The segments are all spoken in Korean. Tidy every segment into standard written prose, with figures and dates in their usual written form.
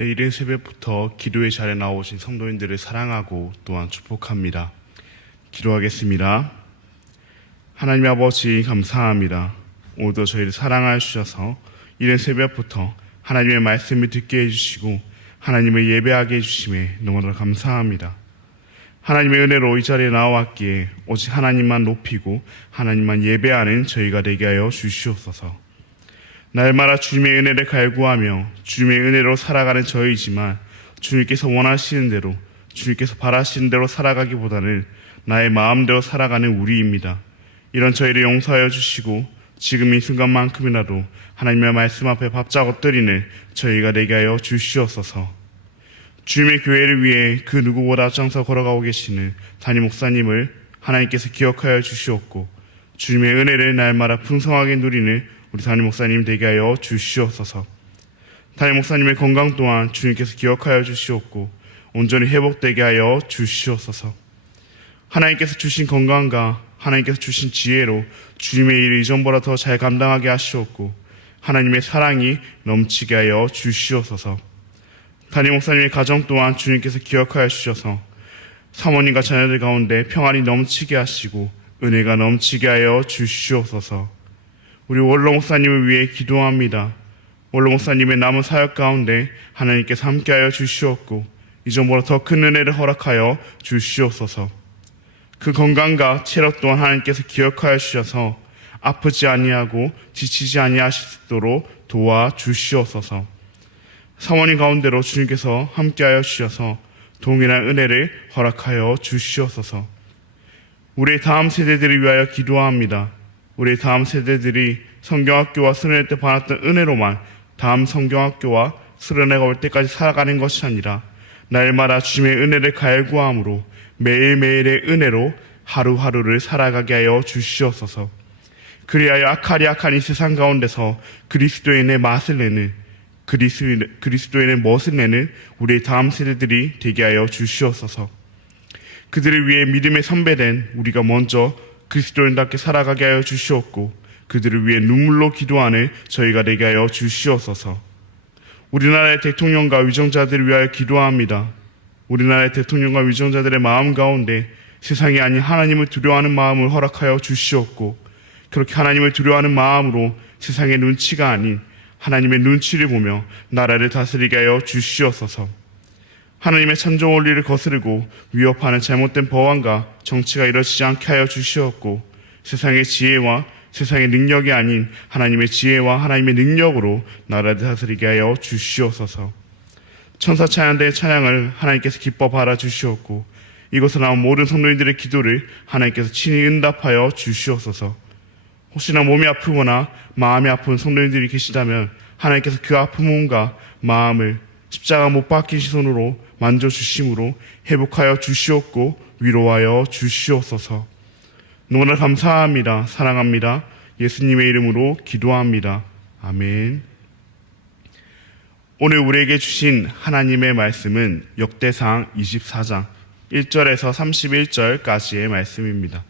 이른 새벽부터 기도의 자리에 나오신 성도님들을 사랑하고 또한 축복합니다. 기도하겠습니다. 하나님 아버지 감사합니다. 오늘도 저희를 사랑하여 주셔서 이른 새벽부터 하나님의 말씀을 듣게 해주시고 하나님을 예배하게 해주심에 너무나 감사합니다. 하나님의 은혜로 이 자리에 나왔기에 오직 하나님만 높이고 하나님만 예배하는 저희가 되게 하여 주시옵소서. 날마다 주님의 은혜를 갈구하며 주님의 은혜로 살아가는 저희지만 주님께서 원하시는 대로, 주님께서 바라시는 대로 살아가기보다는 나의 마음대로 살아가는 우리입니다. 이런 저희를 용서하여 주시고 지금 이 순간만큼이라도 하나님의 말씀 앞에 바짝 엎드리는 저희가 되게 하여 주시옵소서. 주님의 교회를 위해 그 누구보다 앞장서 걸어가고 계시는 담임 목사님을 하나님께서 기억하여 주시옵고 주님의 은혜를 날마다 풍성하게 누리는 우리 담임 목사님 되게 하여 주시옵소서. 담임 목사님의 건강 또한 주님께서 기억하여 주시옵고 온전히 회복되게 하여 주시옵소서. 하나님께서 주신 건강과 하나님께서 주신 지혜로 주님의 일을 이전보다 더 잘 감당하게 하시옵고 하나님의 사랑이 넘치게 하여 주시옵소서. 담임 목사님의 가정 또한 주님께서 기억하여 주셔서 사모님과 자녀들 가운데 평안이 넘치게 하시고 은혜가 넘치게 하여 주시옵소서. 우리 원로 목사님을 위해 기도합니다. 원로 목사님의 남은 사역 가운데 하나님께서 함께하여 주시옵고 이전보다 더 큰 은혜를 허락하여 주시옵소서. 그 건강과 체력 또한 하나님께서 기억하여 주셔서 아프지 아니하고 지치지 아니하시도록 도와주시옵소서. 사모님 가운데로 주님께서 함께하여 주셔서 동일한 은혜를 허락하여 주시옵소서. 우리의 다음 세대들을 위하여 기도합니다. 우리 다음 세대들이 성경학교와 수련회 때 받았던 은혜로만 다음 성경학교와 수련회가 올 때까지 살아가는 것이 아니라 날마다 주님의 은혜를 갈구함으로 매일매일의 은혜로 하루하루를 살아가게 하여 주시옵소서. 그리하여 악한 이 세상 가운데서 그리스도인의 맛을 내는 그리스도인의 멋을 내는 우리의 다음 세대들이 되게 하여 주시옵소서. 그들을 위해 믿음의 선배된 우리가 먼저 그리스도인답게 살아가게 하여 주시옵고 그들을 위해 눈물로 기도하는 저희가 되게 하여 주시옵소서. 우리나라의 대통령과 위정자들을 위하여 기도합니다. 우리나라의 대통령과 위정자들의 마음 가운데 세상이 아닌 하나님을 두려워하는 마음을 허락하여 주시옵고 그렇게 하나님을 두려워하는 마음으로 세상의 눈치가 아닌 하나님의 눈치를 보며 나라를 다스리게 하여 주시옵소서. 하나님의 찬종 원리를 거스르고 위협하는 잘못된 법안과 정치가 이루어지지 않게 하여 주시옵고 세상의 지혜와 세상의 능력이 아닌 하나님의 지혜와 하나님의 능력으로 나라를 다스리게 하여 주시옵소서. 천사 찬양대의 찬양을 하나님께서 기뻐 받아 주시옵고 이곳에 나온 모든 성도님들의 기도를 하나님께서 친히 응답하여 주시옵소서. 혹시나 몸이 아프거나 마음이 아픈 성도님들이 계시다면 하나님께서 그 아픔과 마음을 십자가 못 박히신 손으로 만져주심으로 회복하여 주시옵고 위로하여 주시옵소서. 너무나 감사합니다. 사랑합니다. 예수님의 이름으로 기도합니다. 아멘. 오늘 우리에게 주신 하나님의 말씀은 역대상 24장 1절에서 31절까지의 말씀입니다.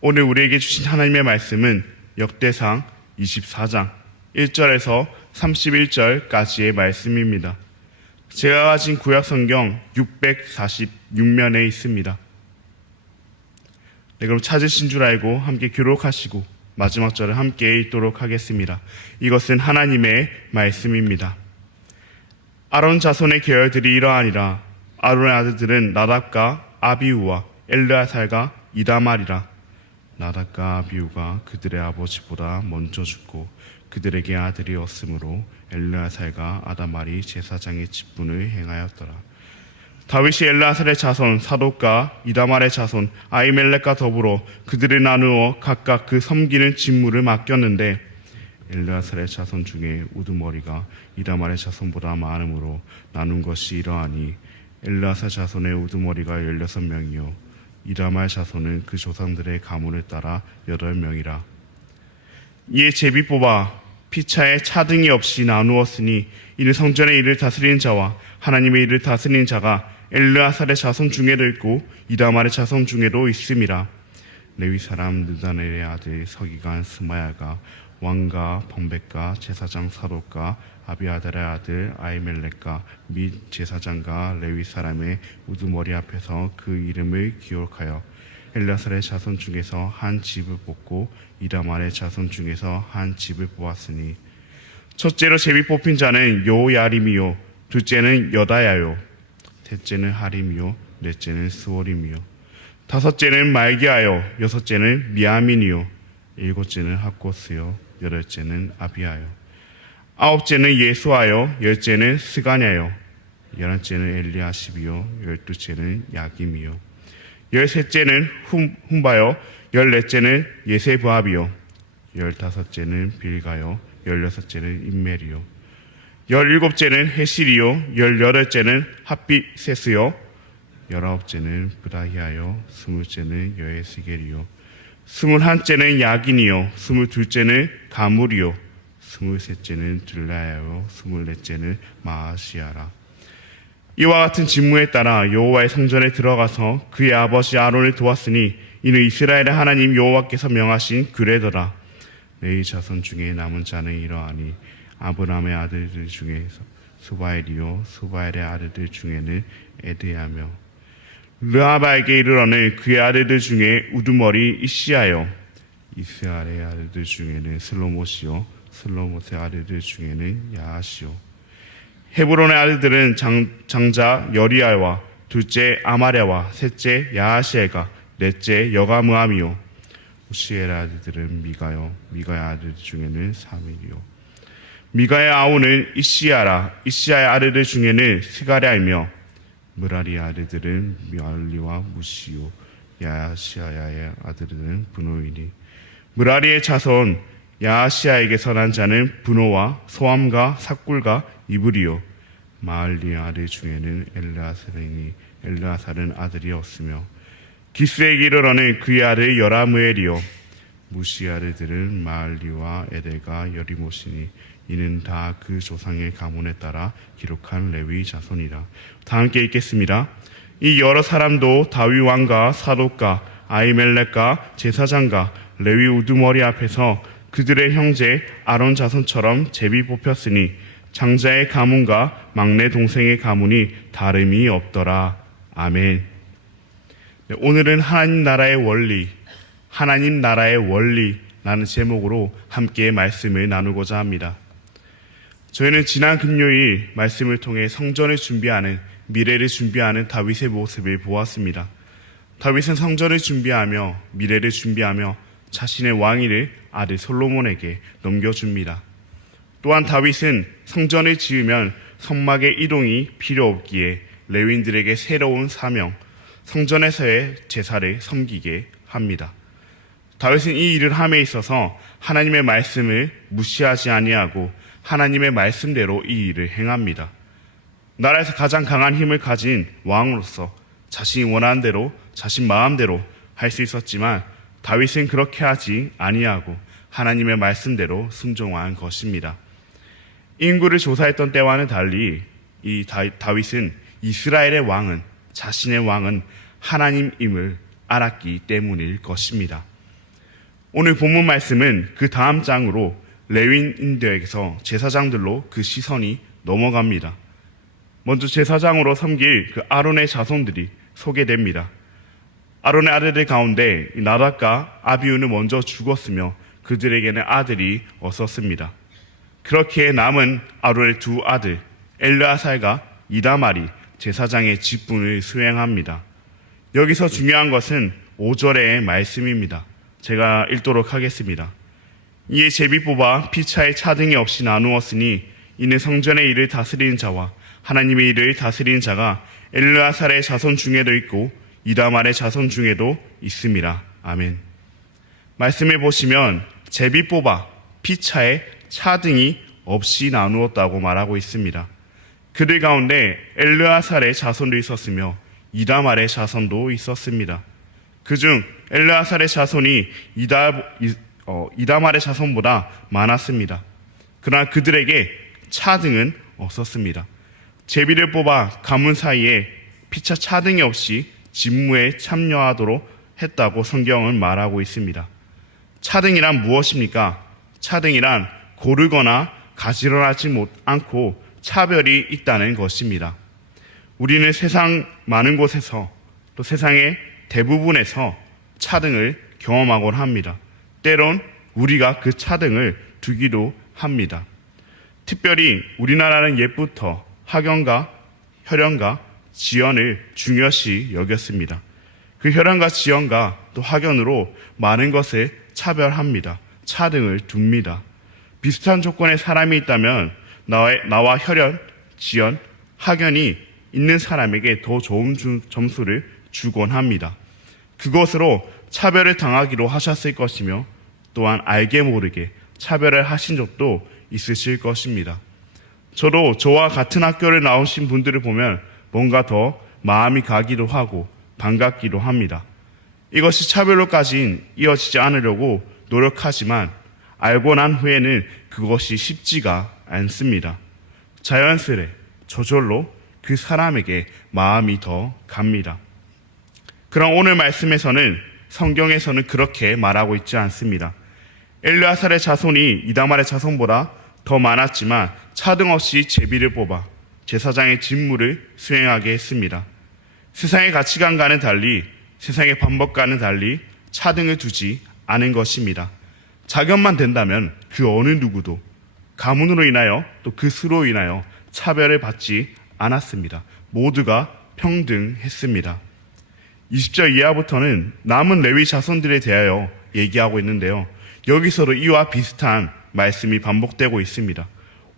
오늘 우리에게 주신 하나님의 말씀은 역대상 24장 1절에서 31절까지의 말씀입니다. 제가 가진 구약성경 646면에 있습니다. 네, 그럼 찾으신 줄 알고 함께 기록하시고 마지막 절을 함께 읽도록 하겠습니다. 이것은 하나님의 말씀입니다. 아론 자손의 계열들이 이러하니라. 아론의 아들들은 나답과 아비후와 엘르아살과 이다말이라. 나답과 아비후가 그들의 아버지보다 먼저 죽고 그들에게 아들이 없으므로 엘르아살과 아다말이 제사장의 직분을 행하였더라. 다윗이 엘르아살의 자손 사독과 이다말의 자손 아히멜렉과 더불어 그들을 나누어 각각 그 섬기는 직무를 맡겼는데 엘르아살의 자손 중에 우두머리가 이다말의 자손보다 많으므로 나눈 것이 이러하니 엘르아살 자손의 우두머리가 16명이요 이다말 자손은 그 조상들의 가문을 따라 8명이라. 이에 제비 뽑아 피차에 차등이 없이 나누었으니 이는 성전의 일을 다스리는 자와 하나님의 일을 다스리는 자가 엘르아살의 자손 중에도 있고 이다말의 자손 중에도 있음이라. 레위 사람 느다넬의 아들 서기관 스마야가 왕과 번백과 제사장 사독과 아비아달의 아들 아이멜렉과 및 제사장과 레위 사람의 우두머리 앞에서 그 이름을 기록하여 엘라살의 자손 중에서 한 집을 뽑고 이다말의 자손 중에서 한 집을 뽑았으니 첫째로 제비 뽑힌 자는 요야림이요 둘째는 여다야요 셋째는 하림이요 넷째는 스월임이요 다섯째는 말기하여 여섯째는 미야민이요 일곱째는 학고스요 여덟째는 아비하요 아홉째는 예수하여 열째는 스가냐요 열한째는 엘리아십이요 열두째는 야김이요 열셋째는 훔바요 열넷째는 예세부압이요 열다섯째는 빌가요 열여섯째는 임멜이요 열일곱째는 헤실이요 열여덟째는 핫비세스요 열아홉째는 브라히아요 스물째는 여에스겔이요 스물한째는 야긴이요 스물둘째는 가물이요 스물셋째는 둘라야요 스물넷째는 마아시아라 이와 같은 직무에 따라 여호와의 성전에 들어가서 그의 아버지 아론을 도왔으니 이는 이스라엘의 하나님 여호와께서 명하신 규례더라. 레위 자손 중에 남은 자는 이러하니 아브라함의 아들들 중에서 수바엘이요 수바엘의 아들들 중에는 에드야며 르하바에게 이르러는 그의 아들들 중에 우두머리 이시야요 이스라엘의 아들들 중에는 슬로못이요 슬로못의 아들들 중에는 야하시요 헤브론의 아들들은 장자 여리야와 둘째 아마랴와 셋째 야하시엘과 넷째 여가므함이요 우시엘의 아들들은 미가요 미가의 아들 중에는 사밀이요 미가의 아우는 이시야라 이시야의 아들들 중에는 스가랴이며 무라리의 아들들은 미알리와 무시요 야시아야의 아들들은 분노이니 무라리의 자손 야시아에게서 난 자는 분노와 소함과 삭굴과 이브리요 마알리의 아들 중에는 엘르아살이니 엘르아살은 아들이 없으며 기스에게 이르러는 그의 아들 여라무엘이요 무시의 아들들은 마알리와 에델과 여리못이니 이는 다 그 조상의 가문에 따라 기록한 레위 자손이라. 다 함께 읽겠습니다. 이 여러 사람도 다윗 왕과 사독과 아히멜렉과 제사장과 레위 우두머리 앞에서 그들의 형제 아론 자손처럼 제비 뽑혔으니 장자의 가문과 막내 동생의 가문이 다름이 없더라. 아멘. 네, 오늘은 하나님 나라의 원리라는 제목으로 함께 말씀을 나누고자 합니다. 저희는 지난 금요일 말씀을 통해 성전을 준비하는, 미래를 준비하는 다윗의 모습을 보았습니다. 다윗은 성전을 준비하며 미래를 준비하며 자신의 왕위를 아들 솔로몬에게 넘겨줍니다. 또한 다윗은 성전을 지으면 성막의 이동이 필요 없기에 레위인들에게 새로운 사명, 성전에서의 제사를 섬기게 합니다. 다윗은 이 일을 함에 있어서 하나님의 말씀을 무시하지 아니하고 하나님의 말씀대로 이 일을 행합니다. 나라에서 가장 강한 힘을 가진 왕으로서 자신이 원하는 대로 자신 마음대로 할 수 있었지만 다윗은 그렇게 하지 아니하고 하나님의 말씀대로 순종한 것입니다. 인구를 조사했던 때와는 달리 이 다윗은 이스라엘의 왕은, 자신의 왕은 하나님임을 알았기 때문일 것입니다. 오늘 본문 말씀은 그 다음 장으로 레위인들에게서 제사장들로 그 시선이 넘어갑니다. 먼저 제사장으로 섬길 그 아론의 자손들이 소개됩니다. 아론의 아들들 가운데 나답과 아비후는 먼저 죽었으며 그들에게는 아들이 없었습니다. 그렇게 남은 아론의 두 아들 엘르아살과 이다말이 제사장의 직분을 수행합니다. 여기서 중요한 것은 5절의 말씀입니다. 제가 읽도록 하겠습니다. 이에 제비 뽑아 피차에 차등이 없이 나누었으니 이는 성전의 일을 다스리는 자와 하나님의 일을 다스리는 자가 엘르아살의 자손 중에도 있고 이다말의 자손 중에도 있습니다. 아멘. 말씀을 보시면 제비 뽑아 피차에 차등이 없이 나누었다고 말하고 있습니다. 그들 가운데 엘르아살의 자손도 있었으며 이다말의 자손도 있었습니다. 그중 엘르아살의 자손이 이다말의 자손보다 많았습니다. 그러나 그들에게 차등은 없었습니다. 제비를 뽑아 가문 사이에 피차 차등이 없이 직무에 참여하도록 했다고 성경은 말하고 있습니다. 차등이란 무엇입니까? 차등이란 고르거나 가지런하지 않고 차별이 있다는 것입니다. 우리는 세상 많은 곳에서 또 세상의 대부분에서 차등을 경험하곤 합니다. 때론 우리가 그 차등을 두기도 합니다. 특별히 우리나라는 옛부터 학연과 혈연과 지연을 중요시 여겼습니다. 그 혈연과 지연과 또 학연으로 많은 것을 차별합니다. 차등을 둡니다. 비슷한 조건의 사람이 있다면 나와 혈연, 지연, 학연이 있는 사람에게 더 좋은 점수를 주곤 합니다. 그것으로 차별을 당하기로 하셨을 것이며 또한 알게 모르게 차별을 하신 적도 있으실 것입니다. 저도 저와 같은 학교를 나오신 분들을 보면 뭔가 더 마음이 가기도 하고 반갑기도 합니다. 이것이 차별로까지 이어지지 않으려고 노력하지만 알고 난 후에는 그것이 쉽지가 않습니다. 자연스레 저절로 그 사람에게 마음이 더 갑니다. 그럼 오늘 말씀에서는 성경에서는 그렇게 말하고 있지 않습니다. 엘르아살의 자손이 이다말의 자손보다 더 많았지만 차등 없이 제비를 뽑아 제사장의 직무를 수행하게 했습니다. 세상의 가치관과는 달리 세상의 방법과는 달리 차등을 두지 않은 것입니다. 자격만 된다면 그 어느 누구도 가문으로 인하여 또 그 수로 인하여 차별을 받지 않았습니다. 모두가 평등했습니다. 20절 이하부터는 남은 레위 자손들에 대하여 얘기하고 있는데요. 여기서도 이와 비슷한 말씀이 반복되고 있습니다.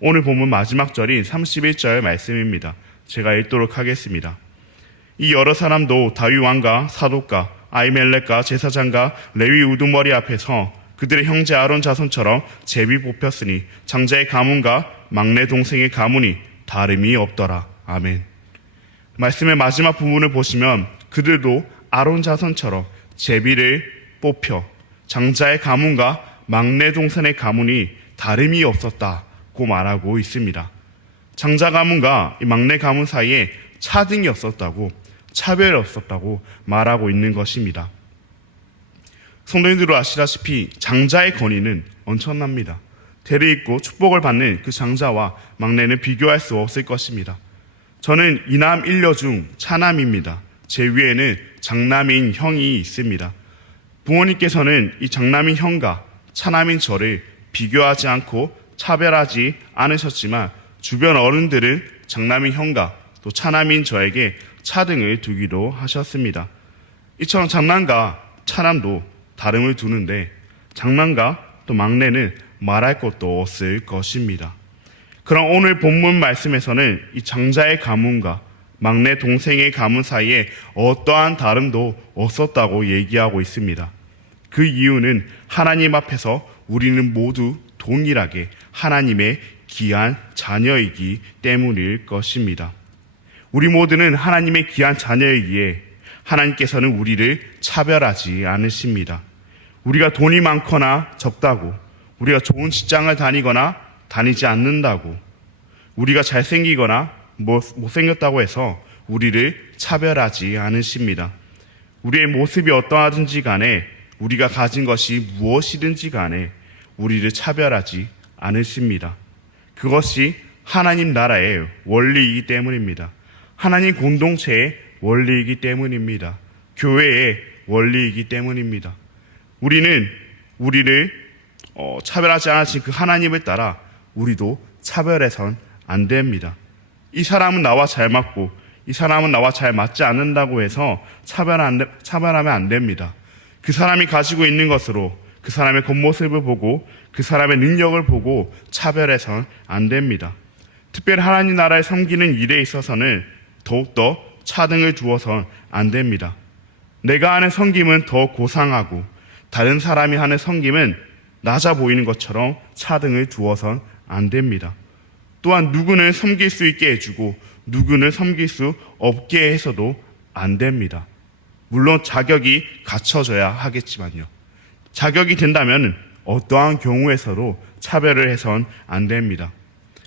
오늘 본문 마지막 절인 31절 말씀입니다. 제가 읽도록 하겠습니다. 이 여러 사람도 다윗 왕과 사독과 아히멜렉과 제사장과 레위 우두머리 앞에서 그들의 형제 아론 자손처럼 제비 뽑혔으니 장자의 가문과 막내 동생의 가문이 다름이 없더라. 아멘. 말씀의 마지막 부분을 보시면 그들도 아론 자손처럼 제비를 뽑혀 장자의 가문과 막내 동생의 가문이 다름이 없었다고 말하고 있습니다. 장자 가문과 이 막내 가문 사이에 차등이 없었다고, 차별이 없었다고 말하고 있는 것입니다. 성도님들도 아시다시피 장자의 권위는 엄청납니다. 대를 잇고 축복을 받는 그 장자와 막내는 비교할 수 없을 것입니다. 저는 이남 일녀 중 차남입니다. 제 위에는 장남인 형이 있습니다. 부모님께서는 이 장남인 형과 차남인 저를 비교하지 않고 차별하지 않으셨지만 주변 어른들은 장남인 형과 또 차남인 저에게 차등을 두기도 하셨습니다. 이처럼 장남과 차남도 다름을 두는데 장남과 또 막내는 말할 것도 없을 것입니다. 그럼 오늘 본문 말씀에서는 이 장자의 가문과 막내 동생의 가문 사이에 어떠한 다름도 없었다고 얘기하고 있습니다. 그 이유는 하나님 앞에서 우리는 모두 동일하게 하나님의 귀한 자녀이기 때문일 것입니다. 우리 모두는 하나님의 귀한 자녀이기에 하나님께서는 우리를 차별하지 않으십니다. 우리가 돈이 많거나 적다고, 우리가 좋은 직장을 다니거나 다니지 않는다고, 우리가 잘생기거나 못생겼다고 해서 우리를 차별하지 않으십니다. 우리의 모습이 어떠하든지 간에, 우리가 가진 것이 무엇이든지 간에 우리를 차별하지 않으십니다. 그것이 하나님 나라의 원리이기 때문입니다. 하나님 공동체의 원리이기 때문입니다. 교회의 원리이기 때문입니다. 우리는 우리를 차별하지 않으신 그 하나님을 따라 우리도 차별해선 안 됩니다. 이 사람은 나와 잘 맞고 이 사람은 나와 잘 맞지 않는다고 해서 차별하면 안 됩니다. 그 사람이 가지고 있는 것으로 그 사람의 겉모습을 보고 그 사람의 능력을 보고 차별해선 안 됩니다. 특별히 하나님 나라를 섬기는 일에 있어서는 더욱더 차등을 두어선 안 됩니다. 내가 하는 섬김은 더 고상하고 다른 사람이 하는 섬김은 낮아 보이는 것처럼 차등을 두어선 안 됩니다. 또한 누구는 섬길 수 있게 해주고 누구는 섬길 수 없게 해서도 안 됩니다. 물론 자격이 갖춰져야 하겠지만요. 자격이 된다면 어떠한 경우에서도 차별을 해선 안 됩니다.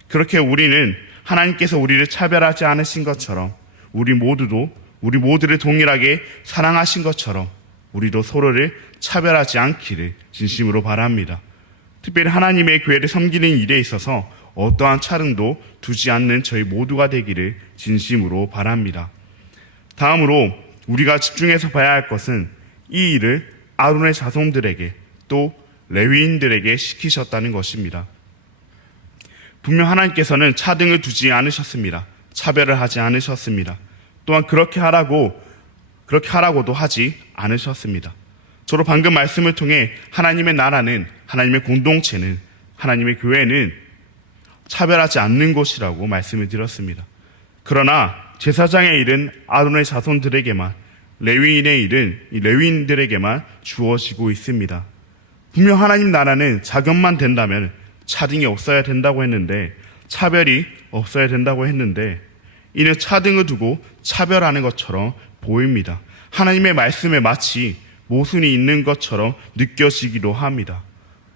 그렇게 우리는 하나님께서 우리를 차별하지 않으신 것처럼 우리 모두를 동일하게 사랑하신 것처럼 우리도 서로를 차별하지 않기를 진심으로 바랍니다. 특별히 하나님의 교회를 섬기는 일에 있어서 어떠한 차등도 두지 않는 저희 모두가 되기를 진심으로 바랍니다. 다음으로 우리가 집중해서 봐야 할 것은 이 일을 아론의 자손들에게 또 레위인들에게 시키셨다는 것입니다. 분명 하나님께서는 차등을 두지 않으셨습니다. 차별을 하지 않으셨습니다. 또한 그렇게 하라고도 하지 않으셨습니다. 저도 방금 말씀을 통해 하나님의 나라는, 하나님의 공동체는, 하나님의 교회는 차별하지 않는 것이라고 말씀을 드렸습니다. 그러나 제사장의 일은 아론의 자손들에게만, 레위인의 일은 이 레위인들에게만 주어지고 있습니다. 분명 하나님 나라는 자격만 된다면 차등이 없어야 된다고 했는데, 차별이 없어야 된다고 했는데, 이는 차등을 두고 차별하는 것처럼 보입니다. 하나님의 말씀에 마치 모순이 있는 것처럼 느껴지기도 합니다.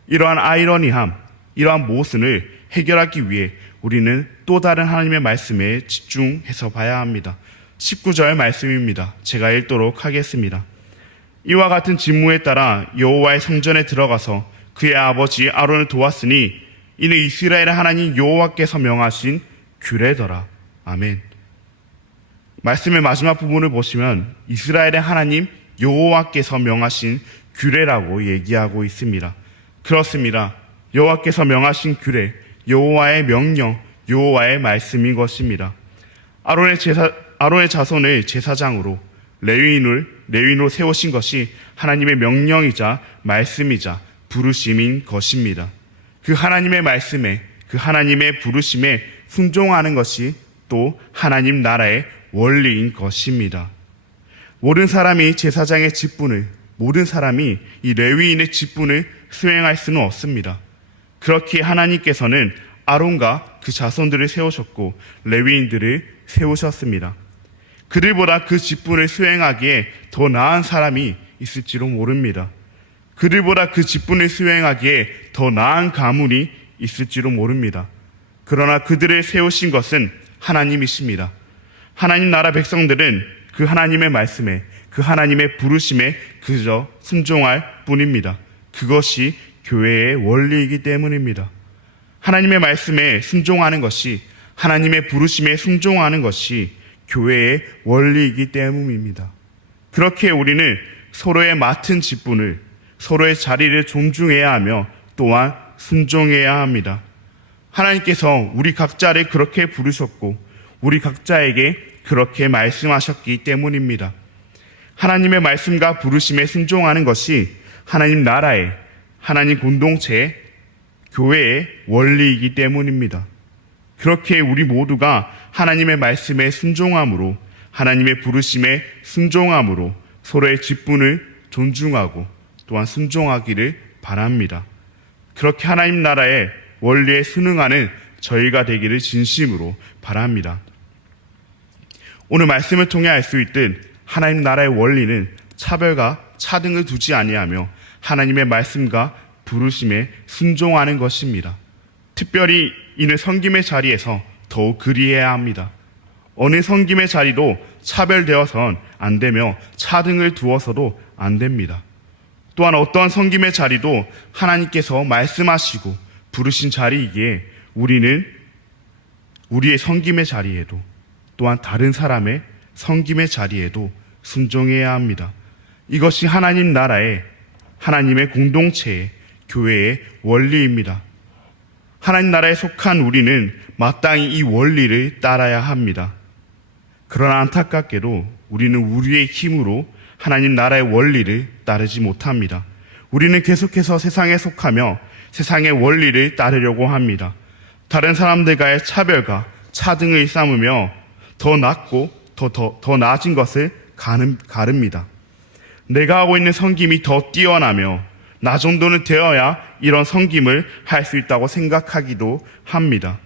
이러한 아이러니함, 이러한 모순을 해결하기 위해 우리는 또 다른 하나님의 말씀에 집중해서 봐야 합니다. 19절 말씀입니다. 제가 읽도록 하겠습니다. 이와 같은 직무에 따라 여호와의 성전에 들어가서 그의 아버지 아론을 도왔으니 이는 이스라엘의 하나님 여호와께서 명하신 규례더라. 아멘. 말씀의 마지막 부분을 보시면 이스라엘의 하나님 여호와께서 명하신 규례라고 얘기하고 있습니다. 그렇습니다. 여호와께서 명하신 규례, 여호와의 명령, 여호와의 말씀인 것입니다. 아론의 자손을 제사장으로 레위인으로 세우신 것이 하나님의 명령이자 말씀이자 부르심인 것입니다. 그 하나님의 말씀에, 그 하나님의 부르심에 순종하는 것이 또 하나님 나라의 원리인 것입니다. 모든 사람이 제사장의 직분을, 모든 사람이 이 레위인의 직분을 수행할 수는 없습니다. 그렇게 하나님께서는 아론과 그 자손들을 세우셨고 레위인들을 세우셨습니다. 그들보다 그 직분을 수행하기에 더 나은 사람이 있을지도 모릅니다. 그들보다 그 직분을 수행하기에 더 나은 가문이 있을지도 모릅니다. 그러나 그들을 세우신 것은 하나님이십니다. 하나님 나라 백성들은 그 하나님의 말씀에, 그 하나님의 부르심에 그저 순종할 뿐입니다. 그것이 교회의 원리이기 때문입니다. 하나님의 말씀에 순종하는 것이, 하나님의 부르심에 순종하는 것이 교회의 원리이기 때문입니다. 그렇게 우리는 서로의 맡은 직분을, 서로의 자리를 존중해야 하며 또한 순종해야 합니다. 하나님께서 우리 각자를 그렇게 부르셨고 우리 각자에게 그렇게 말씀하셨기 때문입니다. 하나님의 말씀과 부르심에 순종하는 것이 하나님 나라의, 하나님 공동체의, 교회의 원리이기 때문입니다. 그렇게 우리 모두가 하나님의 말씀에 순종함으로, 하나님의 부르심에 순종함으로 서로의 직분을 존중하고 또한 순종하기를 바랍니다. 그렇게 하나님 나라의 원리에 순응하는 저희가 되기를 진심으로 바랍니다. 오늘 말씀을 통해 알 수 있듯 하나님 나라의 원리는 차별과 차등을 두지 아니하며 하나님의 말씀과 부르심에 순종하는 것입니다. 특별히 이는 섬김의 자리에서 더욱 그리해야 합니다. 어느 섬김의 자리도 차별되어서는 안 되며 차등을 두어서도 안 됩니다. 또한 어떠한 섬김의 자리도 하나님께서 말씀하시고 부르신 자리이기에 우리는 우리의 섬김의 자리에도 또한 다른 사람의 섬김의 자리에도 순종해야 합니다. 이것이 하나님 나라의, 하나님의 공동체의, 교회의 원리입니다. 하나님 나라에 속한 우리는 마땅히 이 원리를 따라야 합니다. 그러나 안타깝게도 우리는 우리의 힘으로 하나님 나라의 원리를 따르지 못합니다. 우리는 계속해서 세상에 속하며 세상의 원리를 따르려고 합니다. 다른 사람들과의 차별과 차등을 삼으며 더 낮고 더 나아진 것을 가릅니다. 내가 하고 있는 섬김이 더 뛰어나며 나 정도는 되어야 이런 섬김을 할 수 있다고 생각하기도 합니다.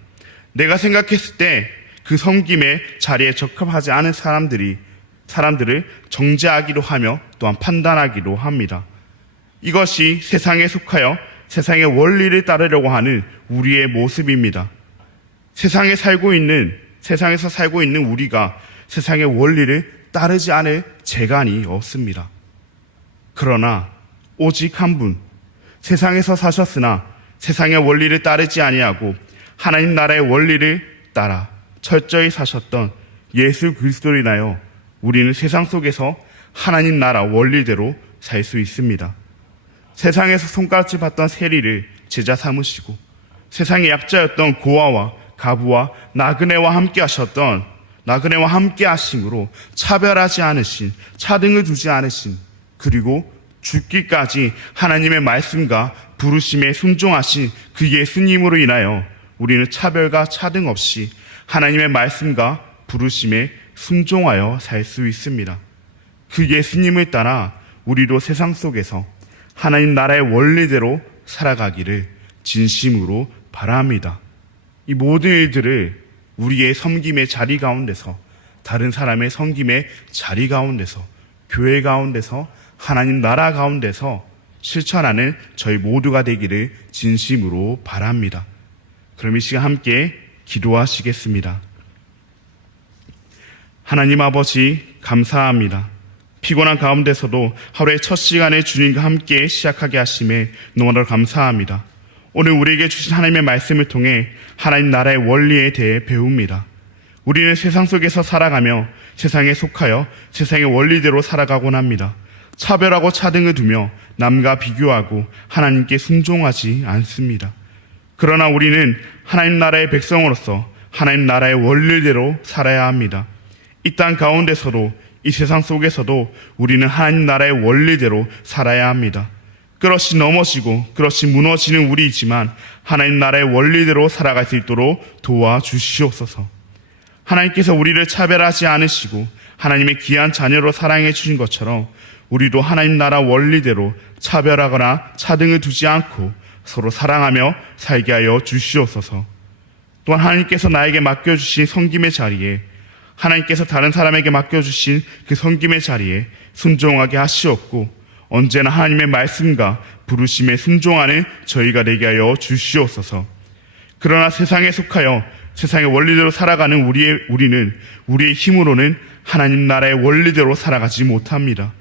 내가 생각했을 때 그 섬김의 자리에 적합하지 않은 사람들을 정죄하기도 하며 또한 판단하기도 합니다. 이것이 세상에 속하여 세상의 원리를 따르려고 하는 우리의 모습입니다. 세상에서 살고 있는 우리가 세상의 원리를 따르지 않을 재간이 없습니다. 그러나 오직 한 분, 세상에서 사셨으나 세상의 원리를 따르지 아니하고 하나님 나라의 원리를 따라 철저히 사셨던 예수 그리스도로 인하여 우리는 세상 속에서 하나님 나라 원리대로 살 수 있습니다. 세상에서 손가락질 받던 세리를 제자 삼으시고 세상의 약자였던 고아와 가부와 나그네와 함께 하심으로 차별하지 않으신, 차등을 두지 않으신, 그리고 죽기까지 하나님의 말씀과 부르심에 순종하신 그 예수님으로 인하여 우리는 차별과 차등 없이 하나님의 말씀과 부르심에 순종하여 살 수 있습니다. 그 예수님을 따라 우리도 세상 속에서 하나님 나라의 원리대로 살아가기를 진심으로 바랍니다. 이 모든 일들을 우리의 섬김의 자리 가운데서, 다른 사람의 섬김의 자리 가운데서, 교회 가운데서, 하나님 나라 가운데서 실천하는 저희 모두가 되기를 진심으로 바랍니다. 그럼 이 시간 함께 기도하시겠습니다. 하나님 아버지, 감사합니다. 피곤한 가운데서도 하루의 첫 시간에 주님과 함께 시작하게 하심에 너무나 감사합니다. 오늘 우리에게 주신 하나님의 말씀을 통해 하나님 나라의 원리에 대해 배웁니다. 우리는 세상 속에서 살아가며 세상에 속하여 세상의 원리대로 살아가곤 합니다. 차별하고 차등을 두며 남과 비교하고 하나님께 순종하지 않습니다. 그러나 우리는 하나님 나라의 백성으로서 하나님 나라의 원리대로 살아야 합니다. 이 땅 가운데서도, 이 세상 속에서도 우리는 하나님 나라의 원리대로 살아야 합니다. 그렇지 넘어지고 그렇지 무너지는 우리이지만 하나님 나라의 원리대로 살아갈 수 있도록 도와주시옵소서. 하나님께서 우리를 차별하지 않으시고 하나님의 귀한 자녀로 사랑해 주신 것처럼 우리도 하나님 나라 원리대로 차별하거나 차등을 두지 않고 서로 사랑하며 살게 하여 주시옵소서. 또한 하나님께서 나에게 맡겨주신 섬김의 자리에, 하나님께서 다른 사람에게 맡겨주신 그 섬김의 자리에 순종하게 하시옵고 언제나 하나님의 말씀과 부르심에 순종하는 저희가 되게 하여 주시옵소서. 그러나 세상에 속하여 세상의 원리대로 살아가는 우리는 우리의 힘으로는 하나님 나라의 원리대로 살아가지 못합니다.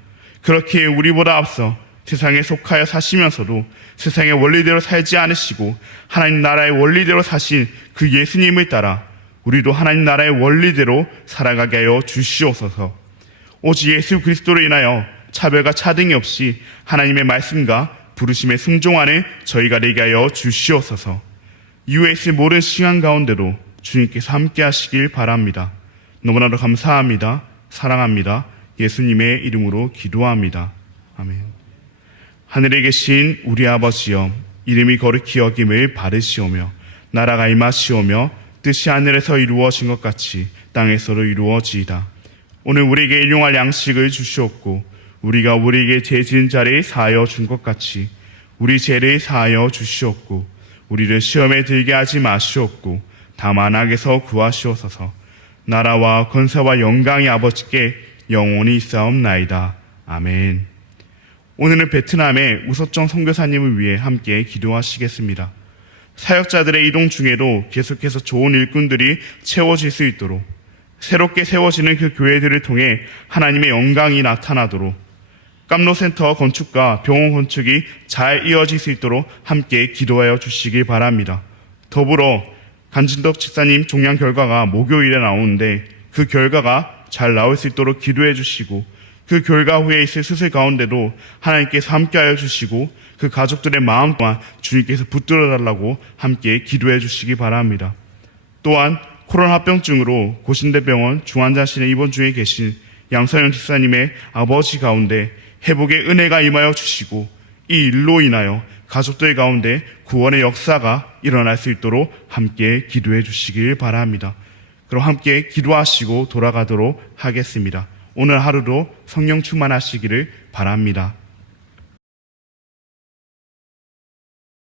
그렇기에 우리보다 앞서 세상에 속하여 사시면서도 세상의 원리대로 살지 않으시고 하나님 나라의 원리대로 사신 그 예수님을 따라 우리도 하나님 나라의 원리대로 살아가게 하여 주시옵소서. 오직 예수 그리스도로 인하여 차별과 차등이 없이 하나님의 말씀과 부르심에 순종하는 저희가 되게 하여 주시옵소서. 이후에 있을 모든 시간 가운데도 주님께서 함께 하시길 바랍니다. 너무나도 감사합니다. 사랑합니다. 예수님의 이름으로 기도합니다. 아멘. 하늘에 계신 우리 아버지여, 이름이 거룩히 여김을 받으시오며 나라가 임하시오며 뜻이 하늘에서 이루어진 것 같이 땅에서도 이루어지이다. 오늘 우리에게 일용할 양식을 주시옵고 우리가 우리에게 죄 지은 자를 사하여 준 것 같이 우리 죄를 사하여 주시옵고 우리를 시험에 들게 하지 마시옵고 다만 악에서 구하시옵소서. 나라와 권세와 영광이 아버지께 영원히 있사옵나이다. 아멘. 오늘은 베트남의 우석정 선교사님을 위해 함께 기도하시겠습니다. 사역자들의 이동 중에도 계속해서 좋은 일꾼들이 채워질 수 있도록, 새롭게 세워지는 그 교회들을 통해 하나님의 영광이 나타나도록, 깜로센터 건축과 병원 건축이 잘 이어질 수 있도록 함께 기도하여 주시기 바랍니다. 더불어 간진덕 집사님 종양 결과가 목요일에 나오는데 그 결과가 잘 나올 수 있도록 기도해 주시고, 그 결과 후에 있을 수술 가운데도 하나님께서 함께하여 주시고 그 가족들의 마음 또한 주님께서 붙들어 달라고 함께 기도해 주시기 바랍니다. 또한 코로나 합병증으로 고신대병원 중환자실에 입원 중에 계신 양서영 집사님의 아버지 가운데 회복의 은혜가 임하여 주시고 이 일로 인하여 가족들 가운데 구원의 역사가 일어날 수 있도록 함께 기도해 주시길 바랍니다. 그럼 함께 기도하시고 돌아가도록 하겠습니다. 오늘 하루도 성령 충만하시기를 바랍니다.